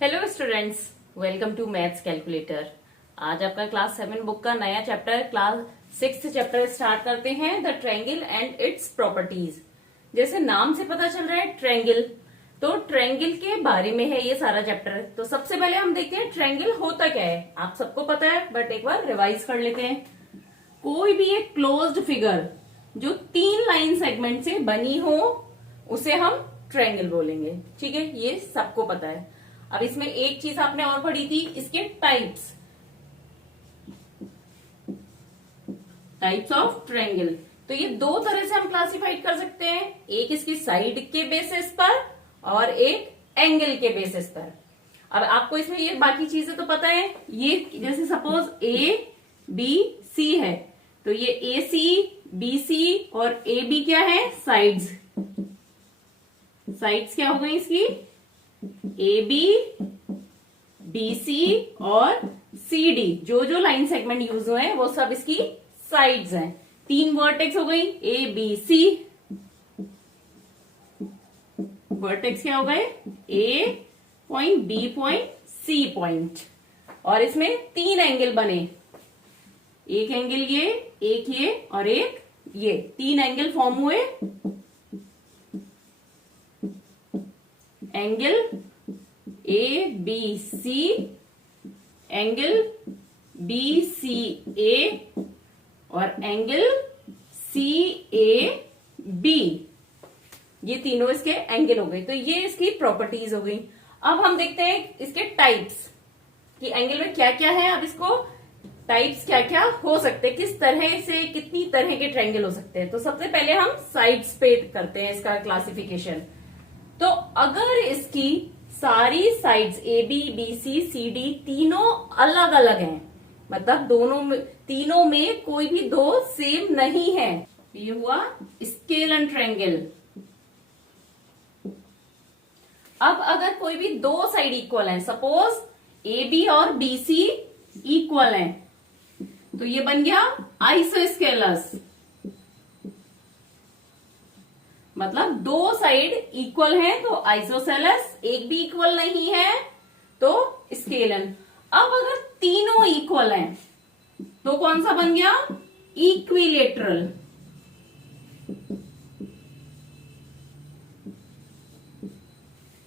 Hello students, welcome to maths calculator. आज आपका class 7 book का नया चैप्टर क्लास 6 चैप्टर स्टार्ट करते हैं, the triangle and its properties. जैसे नाम से पता चल रहा है ट्रायंगल, तो ट्रायंगल के बारे में है ये सारा चैप्टर। तो सबसे पहले हम देखते हैं ट्रायंगल होता क्या है। आप सबको पता है बट एक बार रिवाइज कर लेते हैं। कोई भी एक क्लोज्ड फिगर जो 3 लाइन सेगमेंट से बनी हो उसे हम ट्रायंगल बोलेंगे। ठीक है, ये सबको पता है। अब इसमें एक चीज आपने और पढ़ी थी, इसके टाइप्स ऑफ ट्रायंगल। तो ये दो तरह से हम क्लासिफाइड कर सकते हैं, एक इसकी साइड के बेसिस पर और एक एंगल के बेसिस पर। अब आपको इसमें ये बाकी चीजें तो पता है। ये जैसे सपोज ए बी सी है, तो ये ए सी बी सी और ए बी क्या है, साइड्स। साइड्स क्या हो गई इसकी, ए बी सी और सी डी। जो जो लाइन सेगमेंट यूज हुए हैं वो सब इसकी साइड्स हैं। 3 वर्टेक्स हो गई, ए बी सी। वर्टेक्स क्या हो गए, A point B point C point. और इसमें 3 एंगल बने, एक एंगल ये, एक ये और एक ये। 3 एंगल फॉर्म हुए। Angle A B C, angle B C A और एंगल सी ए बी। ये तीनों इसके एंगल हो गए। तो ये इसकी प्रॉपर्टीज हो गई। अब हम देखते हैं इसके टाइप्स कि एंगल में क्या क्या है। अब इसको टाइप्स क्या क्या हो सकते हैं, किस तरह से कितनी तरह के ट्रायंगल हो सकते हैं। तो सबसे पहले हम साइड्स पे करते हैं इसका क्लासिफिकेशन। तो अगर इसकी सारी sides A B B C C D तीनों अलग अलग हैं, मतलब तीनों में कोई भी दो सेम नहीं है, ये हुआ स्केलन ट्रायंगल। अब अगर कोई भी दो साइड इक्वल है, सपोज ए बी और बी सी इक्वल है, तो ये बन गया आइसोस्केलस। मतलब दो साइड इक्वल है तो आइसोसेलेस, एक भी इक्वल नहीं है तो स्केलन। अब अगर तीनों इक्वल हैं तो कौन सा बन गया, इक्विलेटरल।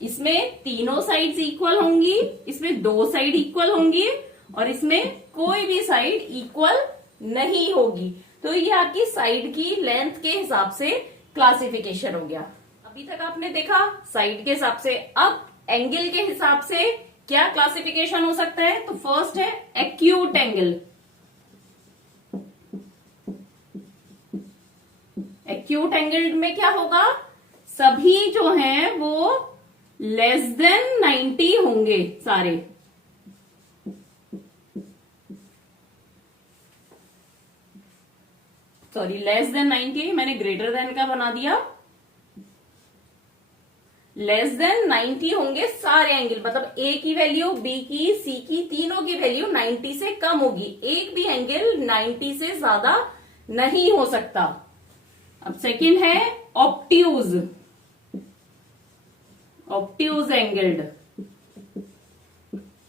इसमें तीनों साइड्स इक्वल होंगी, इसमें 2 साइड इक्वल होंगी और इसमें कोई भी साइड इक्वल नहीं होगी। तो ये आपकी साइड की लेंथ के हिसाब से क्लासिफिकेशन हो गया। अभी तक आपने देखा साइड के हिसाब से। अब एंगल के हिसाब से क्या क्लासिफिकेशन हो सकता है। तो फर्स्ट है एक्यूट एंगल। एक्यूट एंगल में क्या होगा, सभी जो हैं वो लेस देन 90 होंगे सारे। सॉरी, लेस देन 90, मैंने ग्रेटर देन का बना दिया। लेस देन 90 होंगे सारे एंगल, मतलब ए की वैल्यू, बी की, सी की, तीनों की वैल्यू 90 से कम होगी। एक भी एंगल 90 से ज्यादा नहीं हो सकता। अब सेकंड है ऑब्ट्यूज। ऑब्ट्यूज एंगल्ड,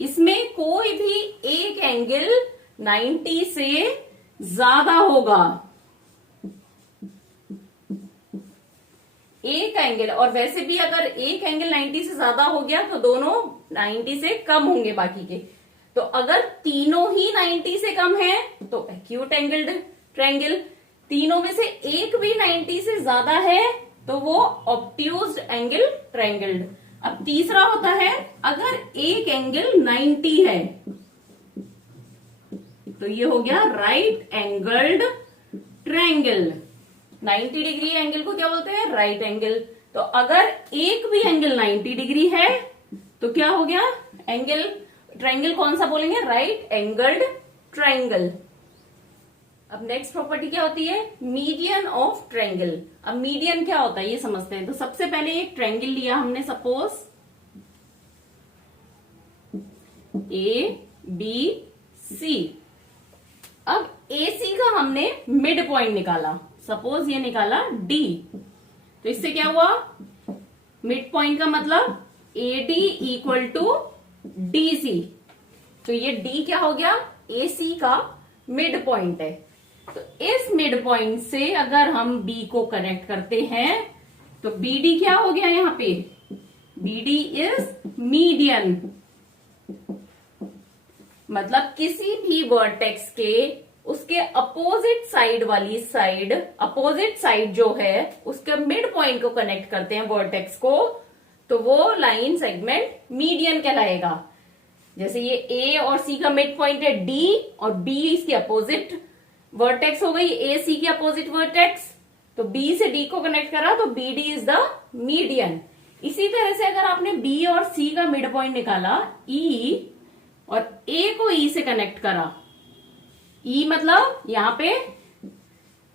इसमें कोई भी एक एंगल 90 से ज्यादा होगा। एक एंगल, और वैसे भी अगर एक एंगल 90 से ज्यादा हो गया तो दोनों 90 से कम होंगे बाकी के। तो अगर तीनों ही 90 से कम है तो एक्यूट एंगल्ड ट्रायंगल। तीनों में से एक भी 90 से ज्यादा है तो वो ऑब्ट्यूज्ड एंगल ट्रायंगल्ड। अब तीसरा होता है, अगर एक एंगल 90 है तो ये हो गया right angled triangle. 90 degree angle को क्या बोलते हैं, राइट एंगल। तो अगर एक भी एंगल 90 डिग्री है तो क्या हो गया, एंगल ट्रायंगल कौन सा बोलेंगे, राइट एंगल्ड ट्रायंगल। अब नेक्स्ट प्रॉपर्टी क्या होती है, मीडियन ऑफ ट्रायंगल। अब मीडियन क्या होता है ये समझते हैं। तो सबसे पहले एक ट्रायंगल लिया हमने, सपोज ए बी सी। अब ए सी का हमने मिड पॉइंट निकाला, सपोज ये निकाला डी। तो इससे क्या हुआ, मिड पॉइंट का मतलब A D equal to DC। तो ये D क्या हो गया, AC का मिड पॉइंट है। तो इस मिड पॉइंट से अगर हम B को कनेक्ट करते हैं तो BD क्या हो गया यहां पे, BD इज मीडियन। मतलब किसी भी वर्टेक्स के उसके अपोजिट साइड वाली साइड, अपोजिट साइड जो है उसके मिड पॉइंट को कनेक्ट करते हैं वर्टेक्स को, तो वो लाइन सेगमेंट मीडियन कहलाएगा। जैसे ये A और C का मिड पॉइंट है D और B इसकी अपोजिट वर्टेक्स हो गई, A C की अपोजिट वर्टेक्स, तो B से D को कनेक्ट करा तो BD इज द मीडियन। इसी तरह से अगर आपने B और C का मिड पॉइंट निकाला E और A को E से कनेक्ट करा, E मतलब यहां पे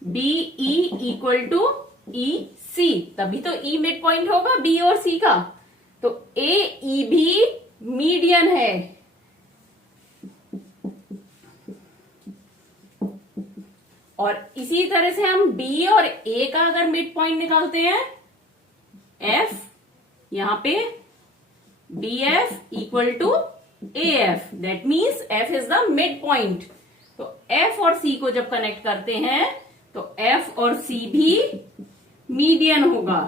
BE इक्वल टू EC, तभी तो E मिड पॉइंट होगा B और C का। तो AE भी मीडियन है। और इसी तरह से हम B और A का अगर मिड पॉइंट निकालते हैं F, यहां पे BF equal to AF, that means F is the mid point. तो F और C को जब कनेक्ट करते हैं तो F और C भी मीडियन होगा।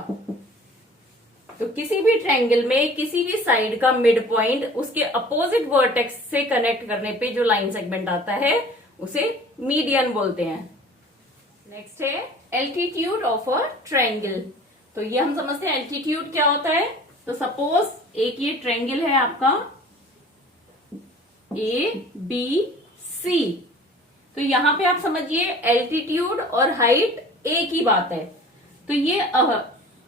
तो किसी भी ट्रायंगल में किसी भी साइड का मिड पॉइंट उसके अपोजिट वर्टेक्स से कनेक्ट करने पे जो लाइन सेगमेंट आता है उसे मीडियन बोलते हैं। नेक्स्ट है एल्टीट्यूड ऑफ अ ट्रायंगल। तो ये हम समझते हैं एल्टीट्यूड क्या होता है। तो सपोज एक ये ट्रायंगल है आपका ABC, तो यहां पे आप समझिए एल्टीट्यूड और हाइट एक ही बात है। तो ये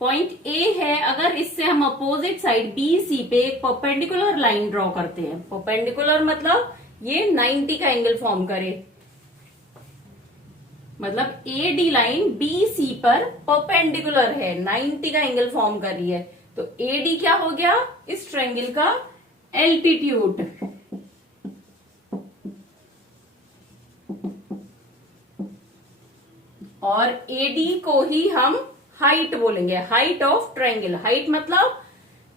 पॉइंट A है, अगर इससे हम अपोजिट साइड BC पे एक परपेंडिकुलर लाइन ड्रॉ करते हैं, परपेंडिकुलर मतलब ये 90 का एंगल फॉर्म करे, मतलब AD लाइन BC पर परपेंडिकुलर है, 90 का एंगल फॉर्म कर रही है, तो AD क्या हो गया इस ट्रायंगल का एल्टीट्यूड। और AD को ही हम हाइट बोलेंगे, हाइट ऑफ ट्रायंगल। हाइट मतलब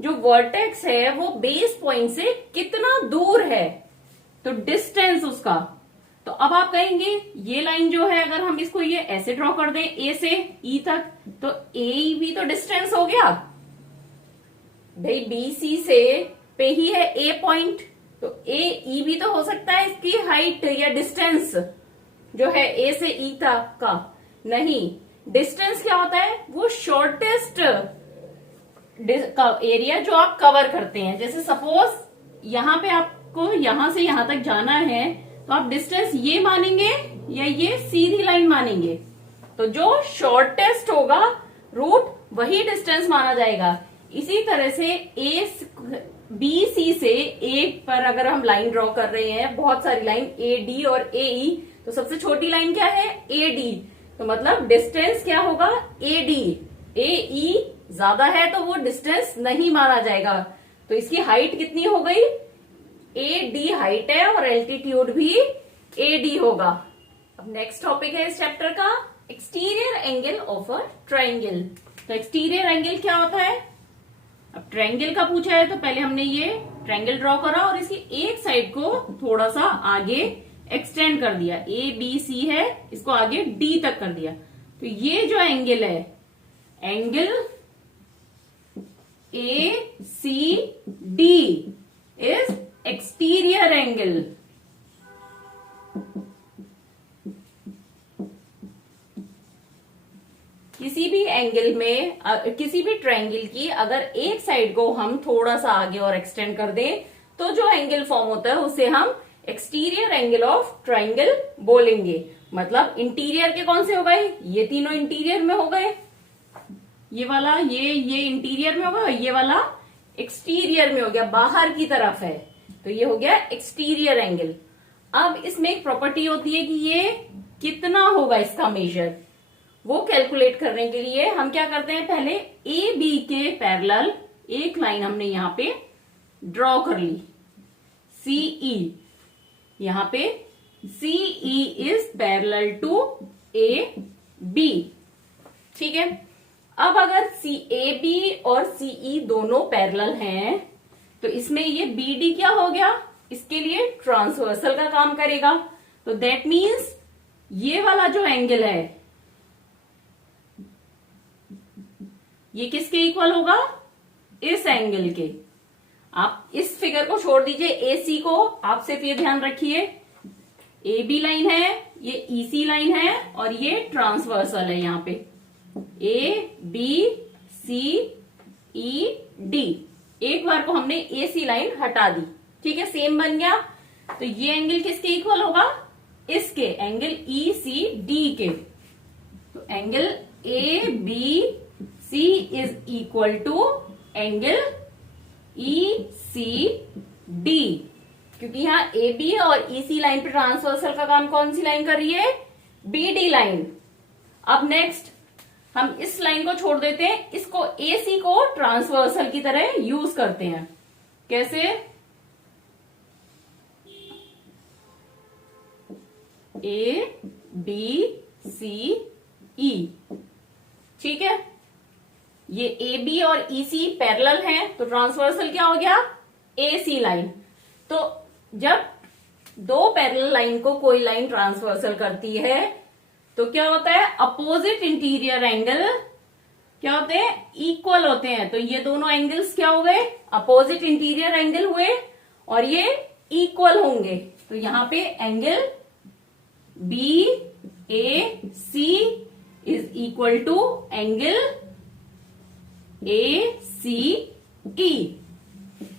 जो वर्टेक्स है वो बेस पॉइंट से कितना दूर है, तो डिस्टेंस उसका। तो अब आप कहेंगे ये लाइन जो है अगर हम इसको ये ऐसे ड्रॉ कर दें A से E तक, तो A भी तो डिस्टेंस हो गया भाई, BC से पे ही है A पॉइंट, तो AE भी तो हो सकता है इसकी हाइट या डिस्टेंस जो है A से E तक का। नहीं, डिस्टेंस क्या होता है, वो शॉर्टेस्ट एरिया जो आप कवर करते हैं। जैसे सपोज यहां पे आपको यहां से यहां तक जाना है, तो आप डिस्टेंस ये मानेंगे या ये सीधी लाइन मानेंगे, तो जो शॉर्टेस्ट होगा रूट वही डिस्टेंस माना जाएगा। इसी तरह से BC से A पर अगर हम लाइन ड्रॉ कर रहे हैं, बहुत सारी लाइन AD और AE, तो सबसे छोटी लाइन क्या है AD, तो मतलब डिस्टेंस क्या होगा AD। AE ज्यादा है तो वो डिस्टेंस नहीं माना जाएगा। तो इसकी हाइट कितनी हो गई, AD हाइट है और एल्टीट्यूड भी AD होगा। अब नेक्स्ट टॉपिक है इस चैप्टर का exterior angle of a triangle. तो एक्सटीरियर एंगल क्या होता है, अब ट्रायंगल का पूछा है तो पहले हमने ये ट्रायंगल ड्रॉ करा और इसकी एक साइड को थोड़ा सा आगे एक्सटेंड कर दिया, ABC है इसको आगे D तक कर दिया। तो ये जो एंगल है, angle ACD is exterior angle. किसी भी एंगल में किसी भी ट्रायंगल की अगर एक साइड को हम थोड़ा सा आगे और एक्सटेंड कर दें तो जो एंगल फॉर्म होता है उसे हम एक्सटीरियर एंगल ऑफ ट्रायंगल बोलेंगे। मतलब इंटीरियर के कौन से हो गए, ये तीनों इंटीरियर में हो गए, ये वाला ये इंटीरियर में होगा, ये वाला एक्सटीरियर में हो गया, बाहर की तरफ है, तो ये हो गया एक्सटीरियर एंगल। अब इसमें एक प्रॉपर्टी होती है कि ये कितना होगा इसका मेजर, वो कैलकुलेट करने के लिए हम क्या करते हैं, पहले AB के पैरेलल एक लाइन हमने यहां पे ड्रॉ कर ली CE, यहां पे CE is parallel to AB, ठीक है। अब अगर AB और CE दोनों पैरेलल हैं तो इसमें ये BD क्या हो गया, इसके लिए ट्रांसवर्सल का काम करेगा। तो दैट मीन्स ये वाला जो एंगल है ये किसके इक्वल होगा, इस एंगल के। आप इस फिगर को छोड़ दीजिए, AC को आप सिर्फ ये ध्यान रखिए, AB लाइन है, ये EC लाइन है और ये ट्रांसवर्सल है। यहाँ पे ABCED, एक बार को हमने AC लाइन हटा दी, ठीक है, सेम बन गया। तो ये एंगल किसके इक्वल होगा, इसके, एंगल ECD के। तो angle ABC is equal to angle ECD, क्योंकि यहाँ AB और EC लाइन पे ट्रांसवर्सल का काम कौन सी लाइन कर रही है, BD लाइन। अब नेक्स्ट हम इस लाइन को छोड़ देते हैं, इसको AC को ट्रांसवर्सल की तरह यूज करते हैं। कैसे, ABCE, ठीक है। ये AB और EC पैरेलल हैं, तो ट्रांसवर्सल क्या हो गया, AC लाइन। तो जब दो पैरेलल लाइन को कोई लाइन ट्रांसवर्सल करती है तो क्या होता है, अपोजिट इंटीरियर एंगल क्या होते हैं, इक्वल होते हैं। तो ये दोनों एंगल्स क्या हो गए, अपोजिट इंटीरियर एंगल हुए और ये इक्वल होंगे। तो यहां पे angle BAC is equal to angle ACE।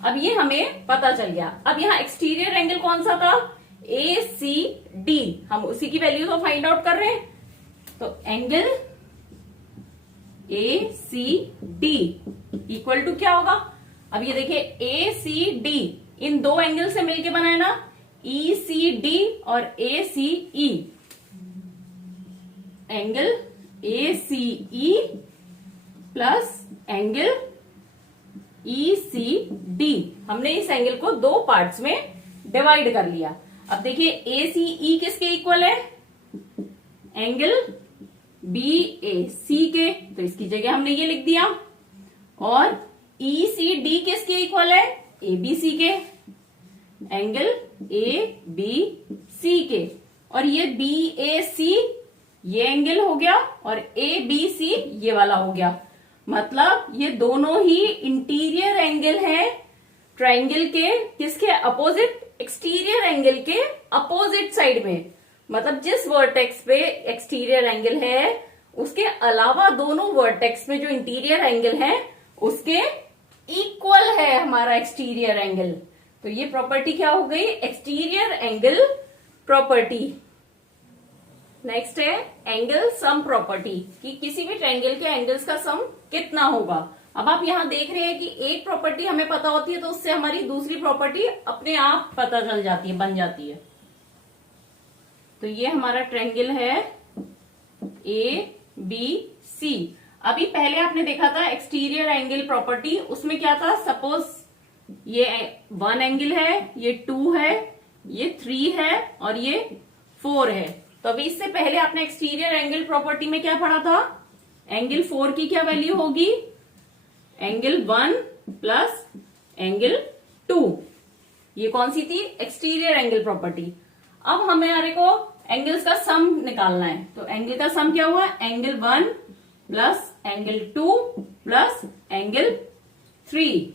अब ये हमें पता चल गया। अब यहाँ एक्सटीरियर एंगल कौन सा था, ACD, हम उसी की वैल्यू तो फाइंड आउट कर रहे हैं। तो एंगल ACD इक्वल टू क्या होगा, अब ये देखिए ACD इन दो एंगल से मिलके बना है ना, ECD और ACE। Angle ACE plus angle ECD, हमने इस एंगल को दो पार्ट्स में डिवाइड कर लिया। अब देखिए ACE किसके इक्वल है, एंगल BAC के, तो इसकी जगह हमने ये लिख दिया। और ECD किसके इक्वल है, ABC के, एंगल ABC के। और ये BAC ये एंगल हो गया और ABC ये वाला हो गया। मतलब ये दोनों ही इंटीरियर एंगल हैं ट्रायंगल के, किसके अपोजिट, एक्सटीरियर एंगल के अपोजिट साइड में। मतलब जिस वर्टेक्स पे एक्सटीरियर एंगल है उसके अलावा दोनों वर्टेक्स में जो इंटीरियर एंगल है उसके इक्वल है हमारा एक्सटीरियर एंगल। तो ये प्रॉपर्टी क्या हो गई, एक्सटीरियर एंगल प्रॉपर्टी। नेक्स्ट है एंगल सम प्रॉपर्टी, कि किसी भी ट्रायंगल के एंगल्स का सम कितना होगा। अब आप यहां देख रहे हैं कि एक प्रॉपर्टी हमें पता होती है तो उससे हमारी दूसरी प्रॉपर्टी अपने आप पता चल जाती है, बन जाती है। तो ये हमारा ट्रायंगल है ABC। अभी पहले आपने देखा था एक्सटीरियर एंगल प्रॉपर्टी, उसमें क्या था, सपोज ये 1 एंगल है, ये 2 है, ये 3 है और ये 4 है। तो अभी इससे पहले आपने एक्सटीरियर एंगल प्रॉपर्टी में क्या पढ़ा था, एंगल 4 की क्या वैल्यू होगी, एंगल 1 प्लस एंगल 2। ये कौन सी थी, एक्सटीरियर एंगल प्रॉपर्टी। अब हमारे को एंगल्स का सम निकालना है। तो एंगल का सम क्या हुआ, angle 1 plus angle 2 plus angle 3।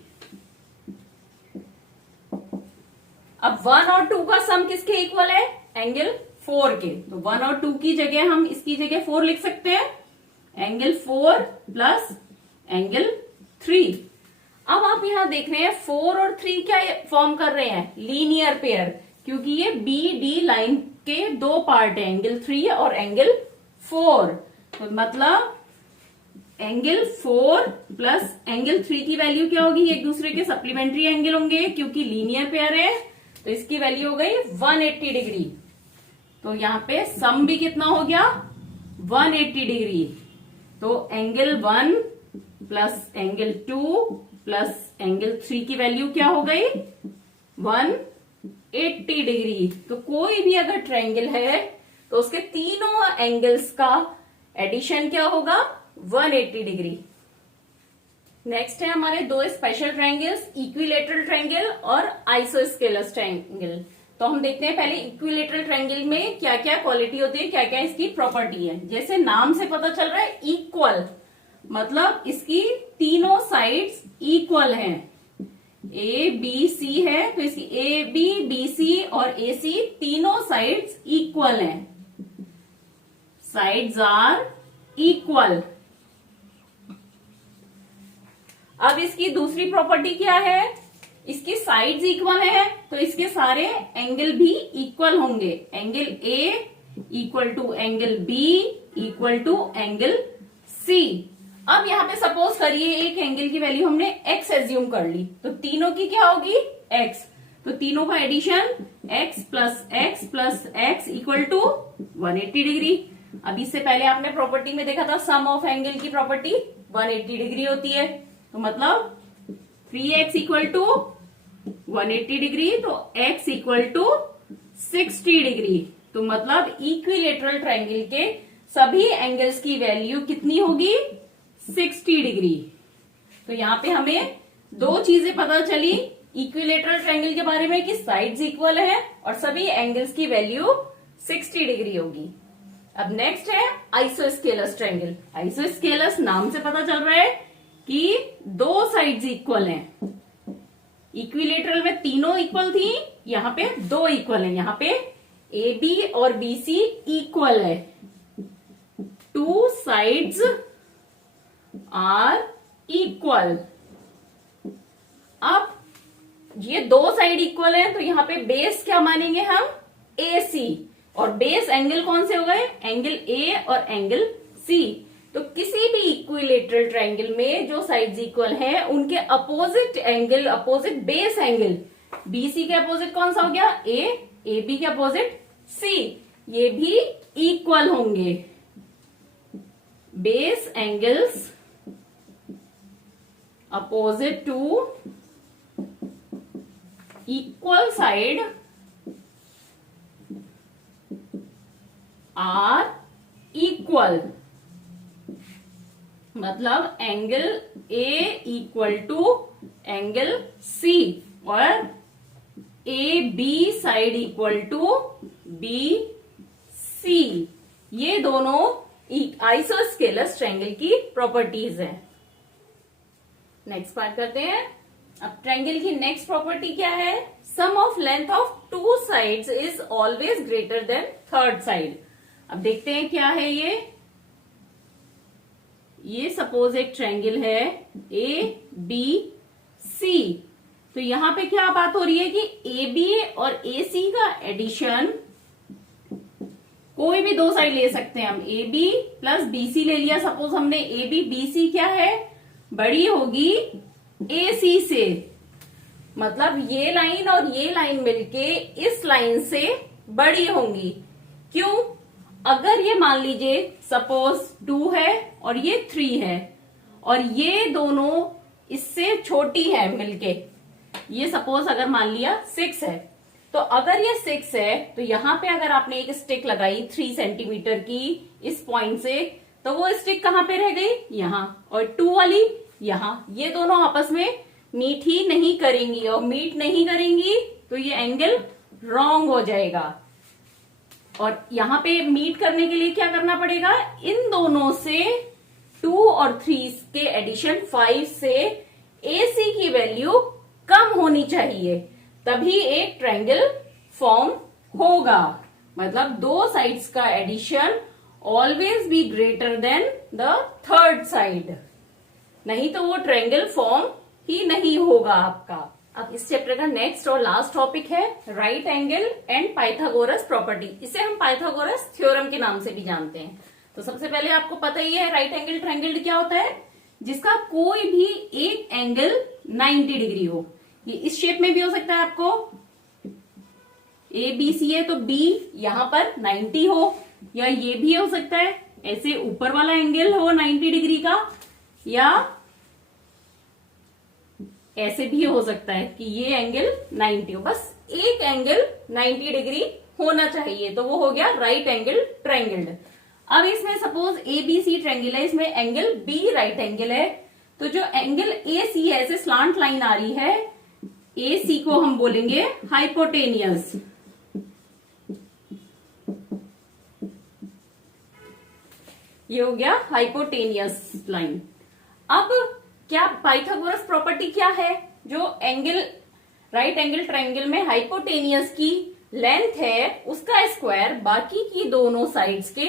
अब 1 और 2 का सम किसके इक्वल है, एंगल 4 के। तो 1 और 2 की जगह हम इसकी जगह 4 लिख सकते हैं, एंगल 4 प्लस एंगल 3। अब आप यहां देख रहे हैं 4 और 3 क्या फॉर्म कर रहे हैं, लीनियर पेयर, क्योंकि ये BD लाइन के दो पार्ट है, एंगल 3 और एंगल 4। तो मतलब एंगल 4 प्लस एंगल 3 की वैल्यू क्या होगी, एक दूसरे के सप्लीमेंट्री एंगल होंगे क्योंकि लीनियर पेयर है। तो इसकी वैल्यू हो गई 180 डिग्री। तो यहाँ पे सम भी कितना हो गया, 180 डिग्री। तो angle 1 plus angle 2 plus angle 3 की वैल्यू क्या हो गई, 180 डिग्री। तो कोई भी अगर ट्रायंगल है तो उसके तीनों एंगल्स का एडिशन क्या होगा, 180 डिग्री। नेक्स्ट है हमारे दो स्पेशल ट्रायंगल्स, इक्विलेटरल ट्रायंगल और आइसोस्केलस ट्रायंगल। तो हम देखते हैं पहले इक्विलेटरल ट्रायंगल में क्या क्या क्वालिटी होती है, क्या क्या इसकी प्रॉपर्टी है। जैसे नाम से पता चल रहा है इक्वल, मतलब इसकी तीनों साइड्स इक्वल हैं। ए बी सी है तो इसकी ए बी सी और ए सी तीनों साइड्स इक्वल हैं, साइड्स आर इक्वल। अब इसकी दूसरी प्रॉपर्टी क्या है, इसकी साइड्स इक्वल है तो इसके सारे एंगल भी इक्वल होंगे। Angle A equal to angle B equal to angle C. अब यहाँ पे सपोज करिए एक एंगल की वैल्यू हमने x एज्यूम कर ली, तो तीनों की क्या होगी x, तो तीनों का addition x plus x equal to 180 degree. अब इससे पहले आपने प्रॉपर्टी में देखा था सम ऑफ एंगल की प्रॉपर्टी 180 डिग्री होती है, तो मतलब 3x इक्वल टू 180 डिग्री, तो x इक्वल टू 60 डिग्री। तो मतलब इक्विलेटरल ट्रायंगल के सभी एंगल्स की वैल्यू कितनी होगी, 60 डिग्री। तो यहाँ पे हमें दो चीजें पता चली इक्विलेटरल ट्रायंगल के बारे में कि साइड्स इक्वल है और सभी एंगल्स की वैल्यू 60 डिग्री होगी। अब नेक्स्ट है आइसोस्केलस ट्रायंगल। आइसोस्केलस नाम से पता चल रहा है कि दो साइड्स इक्वल हैं। इक्विलेटरल में तीनों इक्वल थी, यहाँ पे दो इक्वल है। यहाँ पे ए बी और बी सी इक्वल है, टू साइड्स आर इक्वल। अब ये दो साइड इक्वल है तो यहाँ पे बेस क्या मानेंगे हम, ए सी, और बेस एंगल कौन से हो गए, एंगल ए और एंगल सी। तो किसी भी इक्विलेटरल ट्रायंगल में जो साइड्स इक्वल हैं उनके opposite angle, opposite base angle, BC के अपोजिट कौन सा हो गया, ए बी के अपोजिट सी, ये भी इक्वल होंगे। Base angles opposite to equal side are equal, मतलब angle A equal to angle C और A B side equal to B C. ये दोनों आइसोस्केलस ट्रायंगल की प्रॉपर्टीज है। नेक्स्ट पार्ट करते हैं। अब ट्रायंगल की नेक्स्ट प्रॉपर्टी क्या है, sum of length of two sides is always greater than third side. अब देखते हैं क्या है ये सपोज एक ट्रायंगल है ए बी सी। तो यहां पे क्या बात हो रही है कि ए बी और ए सी का एडिशन, कोई भी दो साइड ले सकते हैं हम, A B plus B C ले लिया। सपोज हमने ए बी सी क्या है, बड़ी होगी ए सी से, मतलब ये लाइन और ये लाइन मिलके इस लाइन से बड़ी होंगी। क्यों, अगर ये मान लीजिए सपोज 2 है और ये 3 है और ये दोनों इससे छोटी है मिलके, ये सपोज अगर मान लिया 6 है, तो अगर ये 6 है तो यहां पे अगर आपने एक स्टिक लगाई 3 सेंटीमीटर की इस पॉइंट से, तो वो स्टिक कहां पे रह गई, यहां, और 2 वाली यहां। ये दोनों आपस में मीट ही नहीं करेंगी, और मीट नहीं करेंगी तो ये एंगल रॉन्ग हो जाएगा। और यहां पे मीट करने के लिए क्या करना पड़ेगा, इन दोनों से 2 और 3 के एडिशन 5 से AC की वैल्यू कम होनी चाहिए, तभी एक ट्रायंगल फॉर्म होगा। मतलब दो साइड्स का addition always be greater than the third side, नहीं तो वो ट्रायंगल फॉर्म ही नहीं होगा आपका। अब इस चैप्टर का नेक्स्ट और लास्ट टॉपिक है right angle and Pythagoras property. इसे हम पाइथागोरस थ्योरम के नाम से भी जानते हैं। तो सबसे पहले आपको पता ही है राइट एंगल ट्रायंगल क्या होता है, जिसका कोई भी एक एंगल 90 डिग्री हो। ये इस शेप में भी हो सकता है, आपको ए बी सी है तो बी यहां पर 90 हो, या ये भी हो सकता है ऐसे ऊपर वाला एंगल हो 90 डिग्री का, या ऐसे भी हो सकता है कि ये एंगल 90 हो। बस एक एंगल 90 डिग्री होना चाहिए, तो वो हो गया राइट एंगल ट्रायंगल। अब इसमें suppose A B C triangle है, इसमें एंगल बी राइट एंगल है, तो जो एंगल ए सी है, ऐसे स्लांट लाइन आ रही है, ए सी को हम बोलेंगे हाइपोटेनियस। ये हो गया हाइपोटेनियस लाइन। अब क्या पाइथागोरस प्रॉपर्टी क्या है, जो एंगल राइट एंगल ट्रायंगल में हाइपोटेनियस की लेंथ है उसका स्क्वायर बाकी की दोनों साइड्स के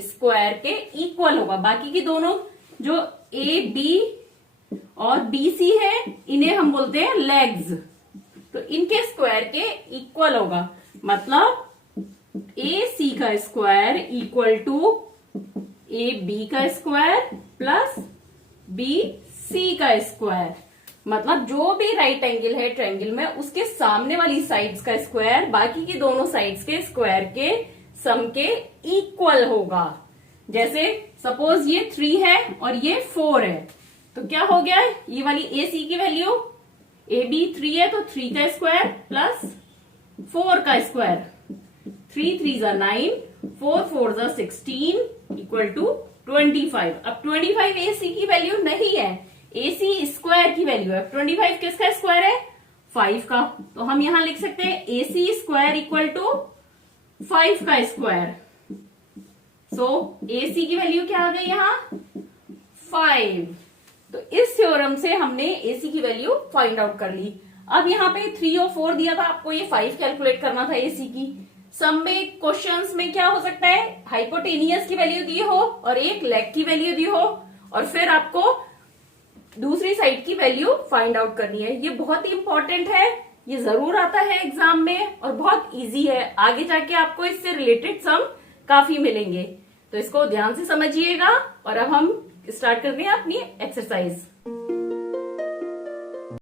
स्क्वायर के इक्वल होगा। बाकी की दोनों जो ए बी और बी सी है इन्हें हम बोलते हैं लेग्स, तो इनके स्क्वायर के इक्वल होगा। मतलब ए सी का square equal to A B का स्क्वायर प्लस बी सी का स्क्वायर। मतलब जो भी राइट एंगल है ट्रायंगल में उसके सामने वाली साइड्स का स्क्वायर बाकी की दोनों साइड्स के स्क्वायर के सम के इक्वल होगा। जैसे सपोज ये 3 है और ये 4 है, तो क्या हो गया, ये वाली ए सी की वैल्यू, ए बी 3 है तो 3 का स्क्वायर प्लस 4 का स्क्वायर, 3 3 जा 9, 4 4 जा 16 इक्वल टू 25। अब 25 ए सी की वैल्यू नहीं है, ए सी स्क्वायर की वैल्यू है। 25 किसका स्क्वायर है, 5 का, तो हम यहां लिख सकते हैं ए सी स्क्वायर इक्वल टू 5 का स्क्वायर। सो ए सी की वैल्यू क्या आ गई यहां, 5। तो इस थ्योरम से हमने ए सी की वैल्यू फाइंड आउट कर ली। अब यहाँ पे 3 और 4 दिया था, आपको ये 5 कैलकुलेट करना था ए सी की। सम में क्वेश्चंस में क्या हो सकता है, हाइपोटेनियस की वैल्यू दी हो और एक लेग की वैल्यू दी हो और फिर आपको दूसरी साइड की वैल्यू फाइंड आउट करनी है। ये बहुत ही इंपॉर्टेंट है, ये जरूर आता है एग्जाम में और बहुत इजी है। आगे जाके आपको इससे रिलेटेड सम काफी मिलेंगे, तो इसको ध्यान से समझिएगा। और अब हम स्टार्ट करते हैं अपनी एक्सरसाइज।